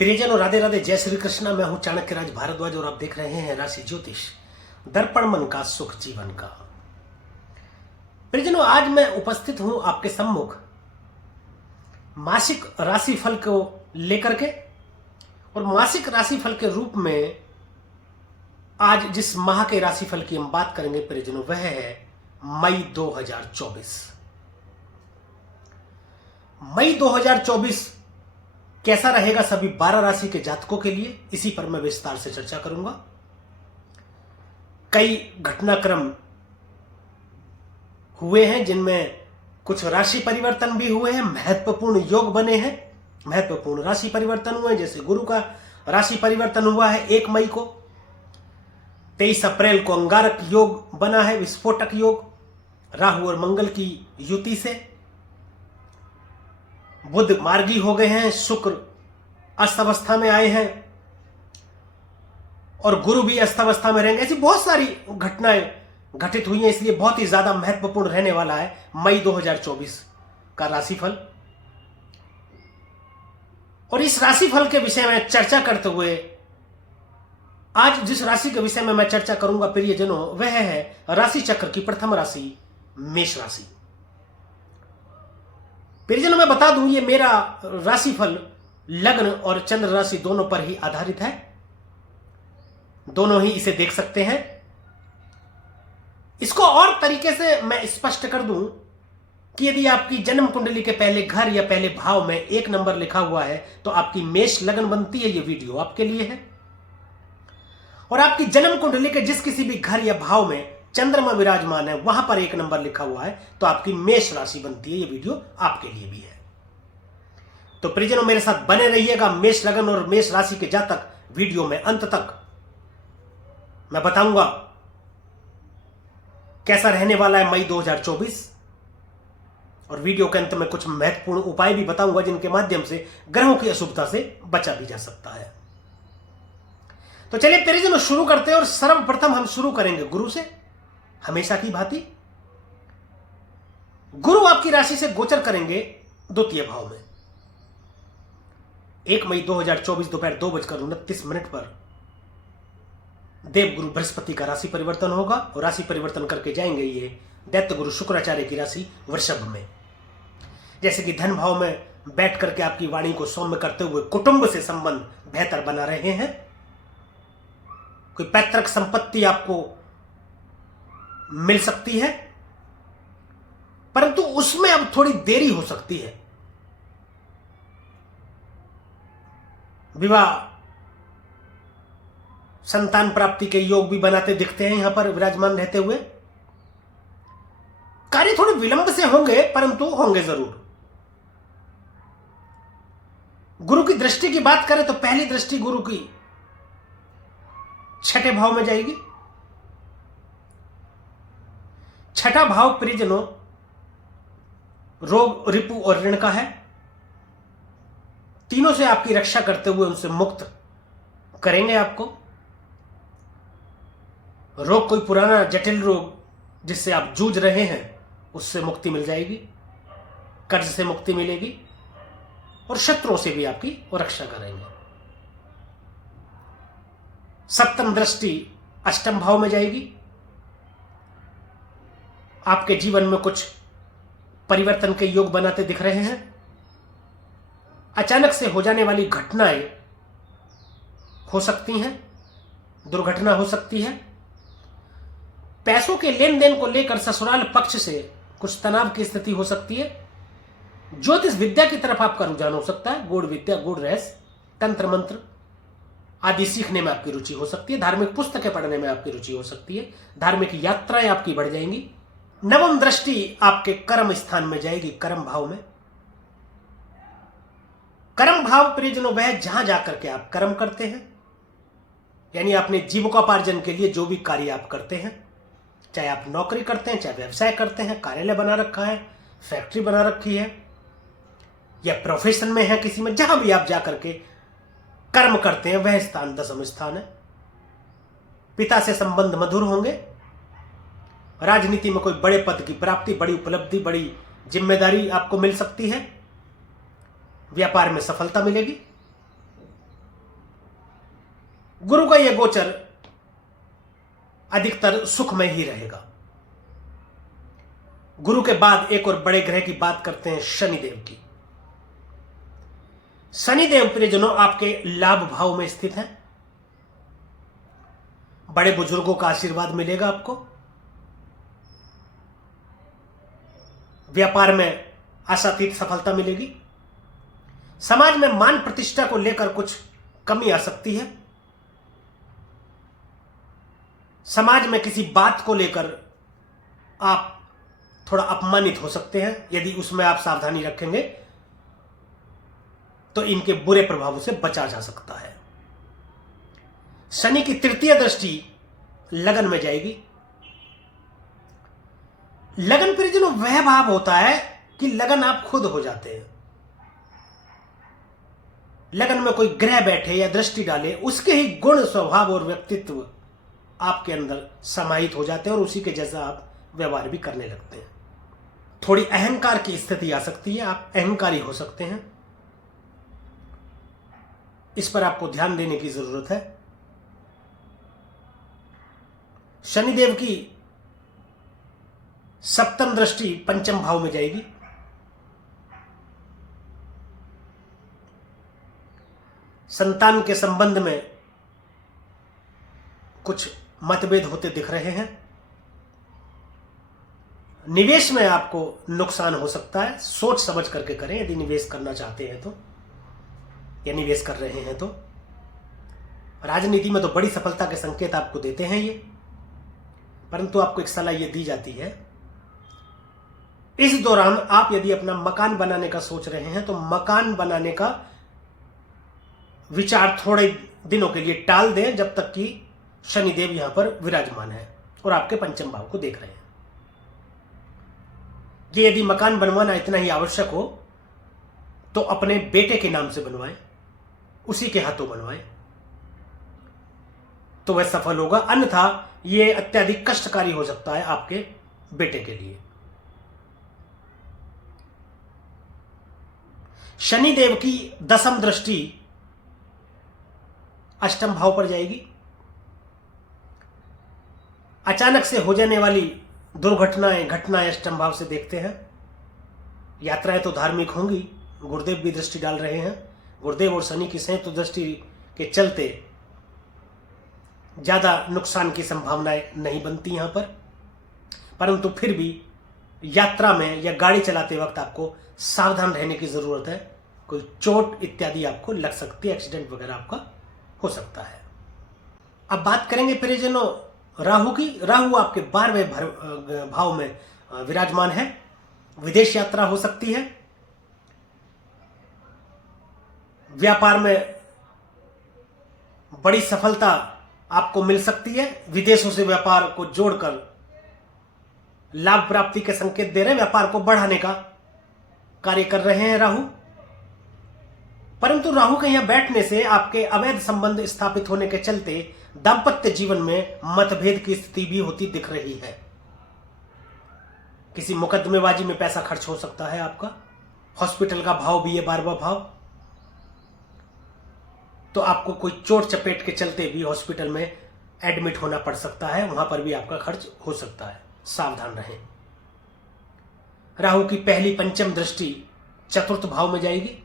प्रियजनों, राधे राधे, जय श्री कृष्णा। मैं हूं चाणक्य राज भारद्वाज और आप देख रहे हैं राशि ज्योतिष, दर्पण मन का, सुख जीवन का। प्रियजनों, आज मैं उपस्थित हूं आपके सम्मुख मासिक राशिफल को लेकर के, और मासिक राशिफल के रूप में आज जिस माह के राशिफल की हम बात करेंगे प्रियजनों, वह है मई 2024। मई 2024 कैसा रहेगा सभी 12 राशि के जातकों के लिए, इसी पर मैं विस्तार से चर्चा करूंगा। कई घटनाक्रम हुए हैं जिनमें कुछ राशि परिवर्तन भी हुए हैं, महत्वपूर्ण योग बने हैं, महत्वपूर्ण राशि परिवर्तन हुए हैं। जैसे गुरु का राशि परिवर्तन हुआ है 1 मई को, 23 अप्रैल को अंगारक योग बना है, विस्फोटक योग, राहु और मंगल की युति से। बुध मार्गी हो गए हैं, शुक्र अस्त अवस्था में आए हैं और गुरु भी अस्त अवस्था में रहेंगे। ऐसी बहुत सारी घटनाएं घटित हुई हैं, इसलिए बहुत ही ज्यादा महत्वपूर्ण रहने वाला है मई 2024 का राशिफल। और इस राशिफल के विषय में चर्चा करते हुए आज जिस राशि के विषय में मैं चर्चा करूंगा प्रियजनों, वह है राशि चक्र की प्रथम राशि मेष राशि। प्रियजनों, मैं बता दूं, ये मेरा राशिफल लग्न और चंद्र राशि दोनों पर ही आधारित है, दोनों ही इसे देख सकते हैं। इसको और तरीके से मैं स्पष्ट कर दूं कि यदि आपकी जन्म कुंडली के पहले घर या पहले भाव में 1 नंबर लिखा हुआ है तो आपकी मेष लग्न बनती है। ये वीडियो आपके लिए है। और आपकी जन्म कुंडली के जिस किसी भी घर या भाव में चंद्रमा विराजमान है, वहां पर 1 नंबर लिखा हुआ है तो आपकी मेष राशि बनती है। ये वीडियो आपके लिए भी है। तो प्रियजनों, मेरे साथ बने रहिएगा। मेष लग्न और मेष राशि के जातक वीडियो में अंत तक मैं बताऊंगा कैसा रहने वाला है मई 2024, और वीडियो के अंत में कुछ महत्वपूर्ण उपाय भी बताऊंगा जिनके माध्यम से ग्रहों की अशुभता से बचा भी जा सकता है। तो चलिए प्रियजनों, शुरू करते हैं। और सर्वप्रथम हम शुरू करेंगे गुरु से, हमेशा की भांति। गुरु आपकी राशि से गोचर करेंगे द्वितीय भाव में। 1 मई 2024 दोपहर 2:29 पर देवगुरु बृहस्पति का राशि परिवर्तन होगा और राशि परिवर्तन करके जाएंगे ये दैत्य गुरु शुक्राचार्य की राशि वृषभ में। जैसे कि धन भाव में बैठ करके आपकी वाणी को सौम्य करते हुए कुटुंब से संबंध बेहतर बना रहे हैं। कोई पैतृक संपत्ति आपको मिल सकती है, परंतु उसमें अब थोड़ी देरी हो सकती है। विवाह, संतान प्राप्ति के योग भी बनाते दिखते हैं यहां पर विराजमान रहते हुए। कार्य थोड़े विलंब से होंगे, परंतु होंगे जरूर। गुरु की दृष्टि की बात करें तो पहली दृष्टि गुरु की 6ठे भाव में जाएगी। 6ठा भाव प्रियजनों रोग, रिपु और ऋण का है। तीनों से आपकी रक्षा करते हुए उनसे मुक्त करेंगे आपको। रोग, कोई पुराना जटिल रोग जिससे आप जूझ रहे हैं, उससे मुक्ति मिल जाएगी, कर्ज से मुक्ति मिलेगी, और शत्रुओं से भी आपकी रक्षा करेंगे। सप्तम दृष्टि अष्टम भाव में जाएगी। आपके जीवन में कुछ परिवर्तन के योग बनाते दिख रहे हैं। अचानक से हो जाने वाली घटनाएं हो सकती हैं, दुर्घटना हो सकती है। पैसों के लेन देन को लेकर ससुराल पक्ष से कुछ तनाव की स्थिति हो सकती है। ज्योतिष विद्या की तरफ आपका रुझान हो सकता है। गूढ़ विद्या, गूढ़ रहस्य, तंत्र मंत्र आदि सीखने में आपकी रुचि हो सकती है। धार्मिक पुस्तकें पढ़ने में आपकी रुचि हो सकती है। धार्मिक यात्राएं आपकी बढ़ जाएंगी। नवम दृष्टि आपके कर्म स्थान में जाएगी, कर्म भाव में। कर्म भाव प्रियजनों वह जहां जाकर के आप कर्म करते हैं, यानी अपने जीविकोपार्जन के लिए जो भी कार्य आप करते हैं, चाहे आप नौकरी करते हैं, चाहे व्यवसाय करते हैं, कार्यालय बना रखा है, फैक्ट्री बना रखी है, या प्रोफेशन में है किसी में, जहां भी आप जाकर के कर्म करते हैं वह स्थान 10वां स्थान है। पिता से संबंध मधुर होंगे। राजनीति में कोई बड़े पद की प्राप्ति, बड़ी उपलब्धि, बड़ी जिम्मेदारी आपको मिल सकती है। व्यापार में सफलता मिलेगी। गुरु का यह गोचर अधिकतर सुखमय ही रहेगा। गुरु के बाद एक और बड़े ग्रह की बात करते हैं, शनिदेव की। शनिदेव प्रियजनों आपके लाभ भाव में स्थित हैं। बड़े बुजुर्गों का आशीर्वाद मिलेगा आपको। व्यापार में आशातीत सफलता मिलेगी। समाज में मान प्रतिष्ठा को लेकर कुछ कमी आ सकती है। समाज में किसी बात को लेकर आप थोड़ा अपमानित हो सकते हैं। यदि उसमें आप सावधानी रखेंगे तो इनके बुरे प्रभावों से बचा जा सकता है। शनि की तृतीय दृष्टि लगन में जाएगी। लगन प्रियजनों वह भाव होता है कि लगन आप खुद हो जाते हैं। लगन में कोई ग्रह बैठे या दृष्टि डाले, उसके ही गुण, स्वभाव और व्यक्तित्व आपके अंदर समाहित हो जाते हैं और उसी के जैसा आप व्यवहार भी करने लगते हैं। थोड़ी अहंकार की स्थिति आ सकती है, आप अहंकारी हो सकते हैं। इस पर आपको ध्यान देने की जरूरत है। शनिदेव की सप्तम दृष्टि पंचम भाव में जाएगी। संतान के संबंध में कुछ मतभेद होते दिख रहे हैं। निवेश में आपको नुकसान हो सकता है, सोच समझ करके करें यदि निवेश करना चाहते हैं तो, या निवेश कर रहे हैं तो। राजनीति में तो बड़ी सफलता के संकेत आपको देते हैं ये, परंतु आपको एक सलाह ये दी जाती है, इस दौरान आप यदि अपना मकान बनाने का सोच रहे हैं तो मकान बनाने का विचार थोड़े दिनों के लिए टाल दें, जब तक कि शनिदेव यहां पर विराजमान है और आपके पंचम भाव को देख रहे हैं। कि यदि मकान बनवाना इतना ही आवश्यक हो तो अपने बेटे के नाम से बनवाएं, उसी के हाथों बनवाएं, तो वह सफल होगा। अन्यथा यह अत्यधिक कष्टकारी हो सकता है आपके बेटे के लिए। शनिदेव की दसम दृष्टि अष्टम भाव पर जाएगी। अचानक से हो जाने वाली दुर्घटनाएं, घटनाएं अष्टम भाव से देखते हैं। यात्राएं तो धार्मिक होंगी। गुरुदेव भी दृष्टि डाल रहे हैं। गुरुदेव और शनि की संयुक्त दृष्टि के चलते ज्यादा नुकसान की संभावनाएं नहीं बनती यहां पर, परंतु फिर भी यात्रा में या गाड़ी चलाते वक्त आपको सावधान रहने की जरूरत है। कोई चोट इत्यादि आपको लग सकती है, एक्सीडेंट वगैरह आपका हो सकता है। अब बात करेंगे प्रियजनों राहु की। राहु आपके 12वें भाव में विराजमान है। विदेश यात्रा हो सकती है। व्यापार में बड़ी सफलता आपको मिल सकती है। विदेशों से व्यापार को जोड़कर लाभ प्राप्ति के संकेत दे रहे हैं। व्यापार को बढ़ाने का कार्य कर रहे हैं राहु। परंतु राहु के यहां बैठने से आपके अवैध संबंध स्थापित होने के चलते दाम्पत्य जीवन में मतभेद की स्थिति भी होती दिख रही है। किसी मुकदमेबाजी में पैसा खर्च हो सकता है आपका। हॉस्पिटल का भाव भी है 12वां भाव, तो आपको कोई चोट चपेट के चलते भी हॉस्पिटल में एडमिट होना पड़ सकता है। वहां पर भी आपका खर्च हो सकता है, सावधान रहें। राहु की पहली पंचम दृष्टि चतुर्थ भाव में जाएगी।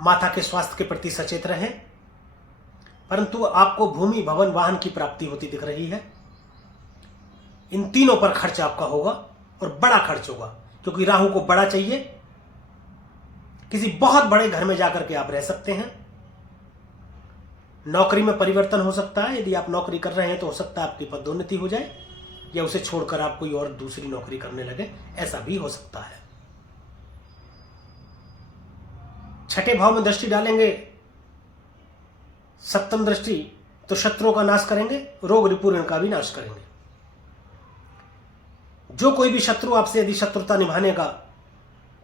माता के स्वास्थ्य के प्रति सचेत रहें। परंतु आपको भूमि, भवन, वाहन की प्राप्ति होती दिख रही है। इन तीनों पर खर्च आपका होगा और बड़ा खर्च होगा, क्योंकि राहु को बड़ा चाहिए। किसी बहुत बड़े घर में जाकर के आप रह सकते हैं। नौकरी में परिवर्तन हो सकता है। यदि आप नौकरी कर रहे हैं तो हो सकता है आपकी पदोन्नति हो जाए, या उसे छोड़कर आप कोई और दूसरी नौकरी करने लगे, ऐसा भी हो सकता है। छठे भाव में दृष्टि डालेंगे सप्तम दृष्टि, तो शत्रुओं का नाश करेंगे, रोग रिपुरण का भी नाश करेंगे। जो कोई भी शत्रु आपसे यदि शत्रुता निभाने का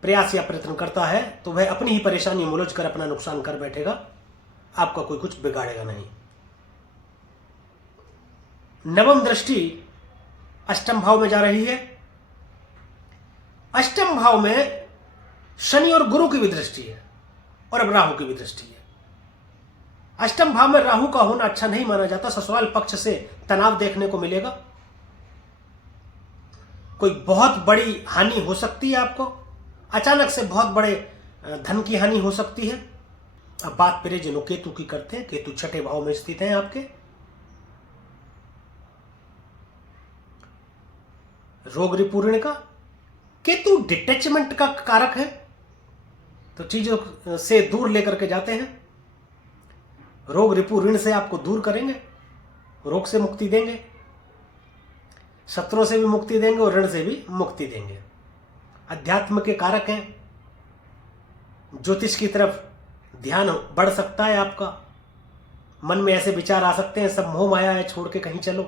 प्रयास या प्रयत्न करता है तो वह अपनी ही परेशानी में उलझ कर अपना नुकसान कर बैठेगा, आपका कोई कुछ बिगाड़ेगा नहीं। नवम दृष्टि अष्टम भाव में जा रही है। अष्टम भाव में शनि और गुरु की भी दृष्टि है और अब राहु की भी दृष्टि है। अष्टम भाव में राहु का होना अच्छा नहीं माना जाता। ससुराल पक्ष से तनाव देखने को मिलेगा। कोई बहुत बड़ी हानि हो सकती है आपको, अचानक से बहुत बड़े धन की हानि हो सकती है। अब बात प्रियजनों केतु की करते हैं। केतु छठे भाव में स्थित है आपके। रोग रिपूर्ण का केतु डिटैचमेंट का कारक है, तो चीजों से दूर लेकर के जाते हैं। रोग रिपु ऋण से आपको दूर करेंगे, रोग से मुक्ति देंगे, शत्रुओं से भी मुक्ति देंगे और ऋण से भी मुक्ति देंगे। अध्यात्म के कारक हैं। ज्योतिष की तरफ ध्यान बढ़ सकता है आपका। मन में ऐसे विचार आ सकते हैं, सब मोह माया है, छोड़ के कहीं चलो।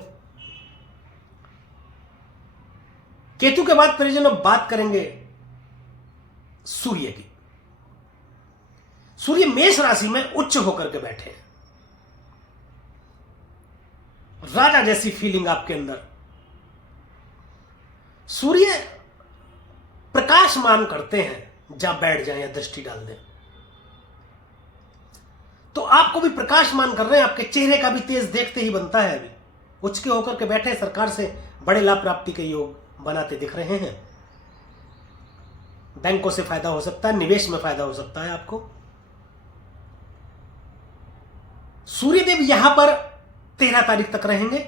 केतु के बाद परिजनों बात करेंगे सूर्य की। सूर्य मेष राशि में उच्च होकर के बैठे हैं। राजा जैसी फीलिंग आपके अंदर। सूर्य प्रकाशमान करते हैं, जहां बैठ जाएं या दृष्टि डाल दें तो आपको भी प्रकाशमान कर रहे हैं। आपके चेहरे का भी तेज देखते ही बनता है। अभी उच्च के होकर के बैठे, सरकार से बड़े लाभ प्राप्ति के योग बनाते दिख रहे हैं। बैंकों से फायदा हो सकता है, निवेश में फायदा हो सकता है आपको। सूर्यदेव यहां पर 13 तारीख तक रहेंगे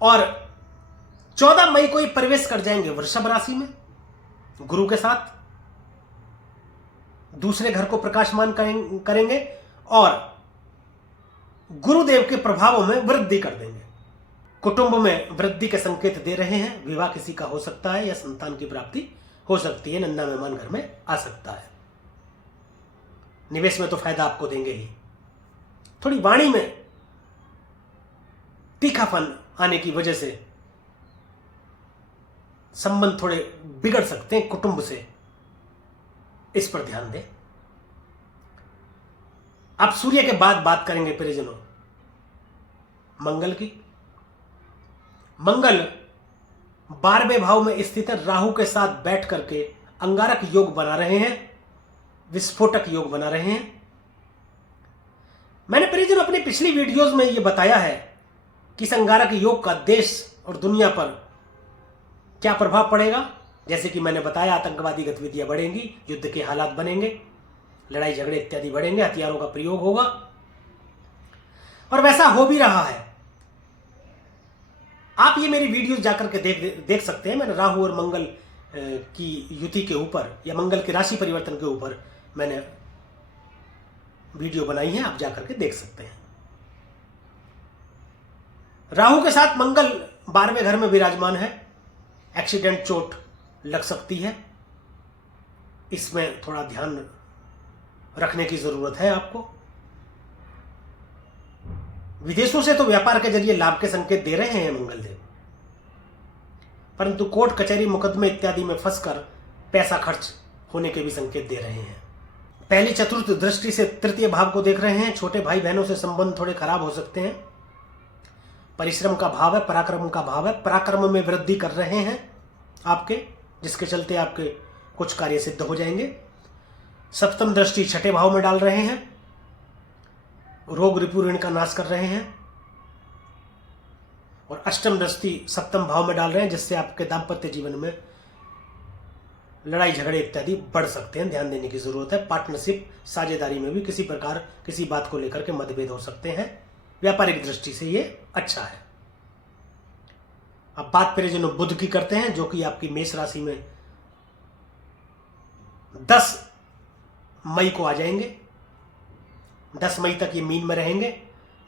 और 14 मई को ये प्रवेश कर जाएंगे वृषभ राशि में गुरु के साथ। दूसरे घर को प्रकाशमान करेंगे और गुरुदेव के प्रभावों में वृद्धि कर देंगे। कुटुंब में वृद्धि के संकेत दे रहे हैं। विवाह किसी का हो सकता है या संतान की प्राप्ति हो सकती है। नन्ना मेहमान घर में आ सकता है। निवेश में तो फायदा आपको देंगे ही। थोड़ी वाणी में तीखापन आने की वजह से संबंध थोड़े बिगड़ सकते हैं कुटुंब से, इस पर ध्यान दें। अब सूर्य के बाद बात करेंगे परिजनों मंगल की। मंगल 12वें भाव में स्थित है। राहु के साथ बैठ करके अंगारक योग बना रहे हैं, विस्फोटक योग बना रहे हैं। मैंने परिजनों अपनी पिछली वीडियोस में यह बताया है कि इस अंगारक योग का देश और दुनिया पर क्या प्रभाव पड़ेगा। जैसे कि मैंने बताया, आतंकवादी गतिविधियां बढ़ेंगी, युद्ध के हालात बनेंगे, लड़ाई झगड़े इत्यादि बढ़ेंगे, हथियारों का प्रयोग होगा और वैसा हो भी रहा है। आप ये मेरी वीडियोस जाकर के देख सकते हैं। मैंने राहु और मंगल की युति के ऊपर या मंगल के राशि परिवर्तन के ऊपर मैंने वीडियो बनाई है, आप जाकर के देख सकते हैं। राहु के साथ मंगल 12वें घर में विराजमान है। एक्सीडेंट, चोट लग सकती है, इसमें थोड़ा ध्यान रखने की जरूरत है आपको। विदेशों से तो व्यापार के जरिए लाभ के संकेत दे रहे हैं मंगलदेव, परंतु कोर्ट कचहरी मुकदमे इत्यादि में फंसकर पैसा खर्च होने के भी संकेत दे रहे हैं। पहली चतुर्थ दृष्टि से तृतीय भाव को देख रहे हैं। छोटे भाई बहनों से संबंध थोड़े खराब हो सकते हैं। परिश्रम का भाव है, पराक्रम का भाव है। पराक्रम में वृद्धि कर रहे हैं आपके, जिसके चलते आपके कुछ कार्य सिद्ध हो जाएंगे। सप्तम दृष्टि छठे भाव में डाल रहे हैं। रोग रिपु ऋण का नाश कर रहे हैं और अष्टम दृष्टि सप्तम भाव में डाल रहे हैं, जिससे आपके दाम्पत्य जीवन में लड़ाई झगड़े इत्यादि बढ़ सकते हैं। ध्यान देने की जरूरत है। पार्टनरशिप, साझेदारी में भी किसी प्रकार किसी बात को लेकर के मतभेद हो सकते हैं। व्यापारिक दृष्टि से ये अच्छा है। अब बात परिजनों बुध की करते हैं, जो कि आपकी मेष राशि में 10 मई को आ जाएंगे। 10 मई तक ये मीन में रहेंगे।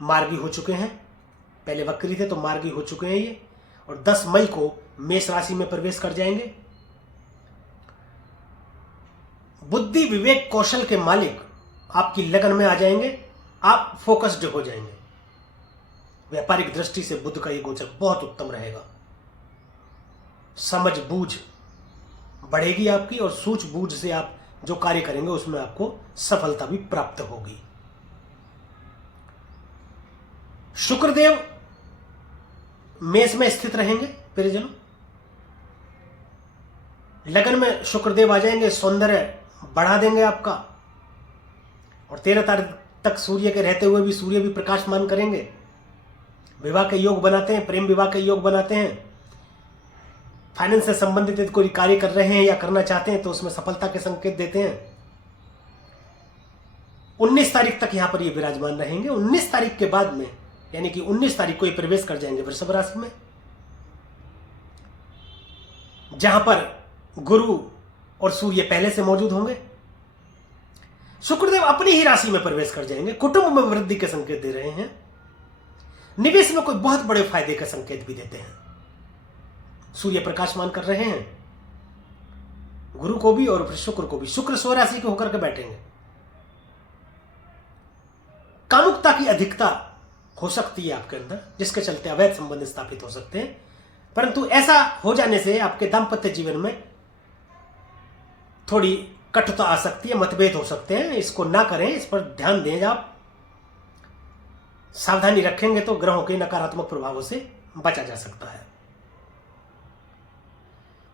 मार्गी हो चुके हैं, पहले वक्री थे तो मार्गी हो चुके हैं ये, और 10 मई को मेष राशि में प्रवेश कर जाएंगे। बुद्धि, विवेक, कौशल के मालिक आपकी लगन में आ जाएंगे। आप फोकस्ड हो जाएंगे। व्यापारिक दृष्टि से बुध का ये गोचर बहुत उत्तम रहेगा। समझ बूझ बढ़ेगी आपकी और सूझबूझ से आप जो कार्य करेंगे उसमें आपको सफलता भी प्राप्त होगी। शुक्रदेव मेष में स्थित रहेंगे परिजनों। लगन में शुक्रदेव आ जाएंगे, सौंदर्य बढ़ा देंगे आपका। और 13 तारीख तक सूर्य के रहते हुए भी सूर्य भी प्रकाशमान करेंगे। विवाह के योग बनाते हैं, प्रेम विवाह के योग बनाते हैं। फाइनेंस से संबंधित यदि कोई कार्य कर रहे हैं या करना चाहते हैं तो उसमें सफलता के संकेत देते हैं। 19 तारीख तक यहां पर ये विराजमान रहेंगे। 19 तारीख के बाद में यानी कि 19 तारीख को ये प्रवेश कर जाएंगे वृषभ राशि में, जहां पर गुरु और सूर्य पहले से मौजूद होंगे। शुक्रदेव अपनी ही राशि में प्रवेश कर जाएंगे। कुटुंब में वृद्धि के संकेत दे रहे हैं। निवेश में कोई बहुत बड़े फायदे के संकेत भी देते हैं। सूर्य प्रकाशमान कर रहे हैं गुरु को भी और शुक्र को भी। शुक्र स्वराशि के होकर के बैठेंगे। कामुकता की अधिकता हो सकती है आपके अंदर, जिसके चलते अवैध संबंध स्थापित हो सकते हैं। परंतु ऐसा हो जाने से आपके दाम्पत्य जीवन में थोड़ी कटुता आ सकती है, मतभेद हो सकते हैं। इसको ना करें, इस पर ध्यान दें। आप सावधानी रखेंगे तो ग्रहों के नकारात्मक प्रभावों से बचा जा सकता है।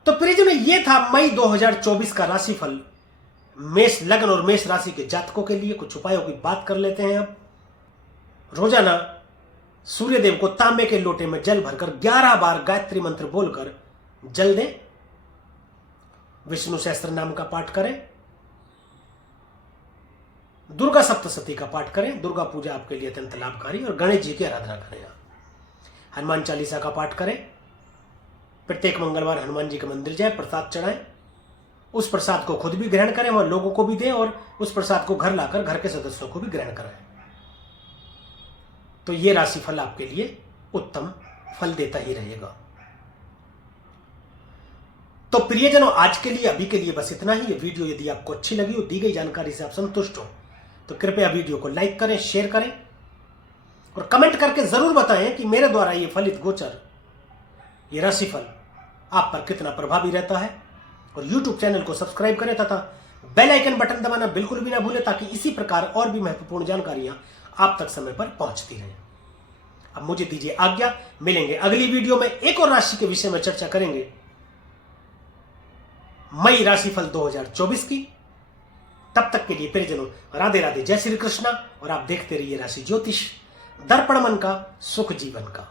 तो प्रियजनों, ये था मई 2024 का राशिफल मेष लग्न और मेष राशि के जातकों के लिए। कुछ उपायों की बात कर लेते हैं। अब रोजाना सूर्यदेव को तांबे के लोटे में जल भरकर 11 बार गायत्री मंत्र बोलकर जल दें। विष्णु सहस्त्र नाम का पाठ करें। दुर्गा सप्तशती का पाठ करें। दुर्गा पूजा आपके लिए अत्यंत लाभकारी। और गणेश जी की आराधना करें। हनुमान चालीसा का पाठ करें। प्रत्येक मंगलवार हनुमान जी के मंदिर जाएं, प्रसाद चढ़ाएं। उस प्रसाद को खुद भी ग्रहण करें और लोगों को भी दें, और उस प्रसाद को घर लाकर घर के सदस्यों को भी ग्रहण कराएं। तो ये राशिफल आपके लिए उत्तम फल देता ही रहेगा। तो प्रियजनों, आज के लिए अभी के लिए बस इतना ही। ये वीडियो यदि आपको अच्छी लगी हो, दी गई जानकारी से आप संतुष्ट हो, तो कृपया वीडियो को लाइक करें, शेयर करें और कमेंट करके जरूर बताएं कि मेरे द्वारा ये फलित गोचर, ये राशिफल आप पर कितना प्रभावी रहता है। और YouTube चैनल को सब्सक्राइब करें तथा बेल आइकन बटन दबाना बिल्कुल भी ना भूलें, ताकि इसी प्रकार और भी महत्वपूर्ण जानकारियां आप तक समय पर पहुंचती रहें। अब मुझे दीजिए आज्ञा। मिलेंगे अगली वीडियो में। एक और राशि के विषय में चर्चा करेंगे, मई राशिफल 2024 की। तब तक के लिए प्रियजनों, राधे राधे, जय श्री कृष्णा। और आप देखते रहिए राशि ज्योतिष, दर्पण मन का, सुख जीवन का।